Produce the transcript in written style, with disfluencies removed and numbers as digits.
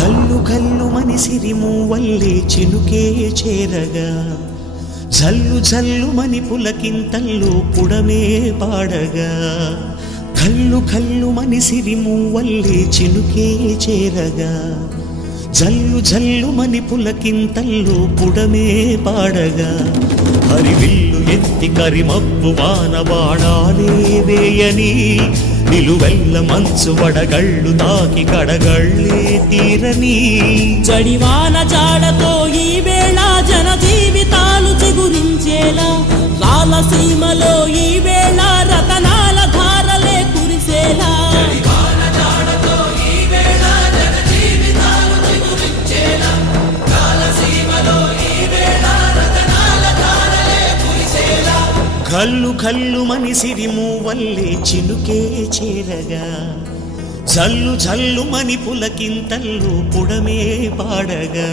కల్లు కల్లు మని సిరిమూవల్లే చినుకే చేరగా జల్లు జల్లు మని పులకింతల్లో పుడమే పాడగా కల్లు కల్లు మని సిరిమూవల్లే చినుకే చేరగా జల్లు జల్లు మని పులకింతల్లో పుడమే పాడగా హరివిల్లు ఎత్తి కరిమబ్బు వాన బాణాలే వేయని నిలువెల్ల మంచు వడగళ్ళు తాకి కడగళ్ళే తీరని జడివాన జాడతో ఈ వేళ జన జీవితాలు చిగురించేలా రాలసీమలో ఈ వేళ రతనాల ధారలే కురిసేలా కల్లు కల్లు మని సిరిమూవల్లే చినుకే చేరగా జల్లు జల్లు మని పులకింతల్లో పుడమే పాడగా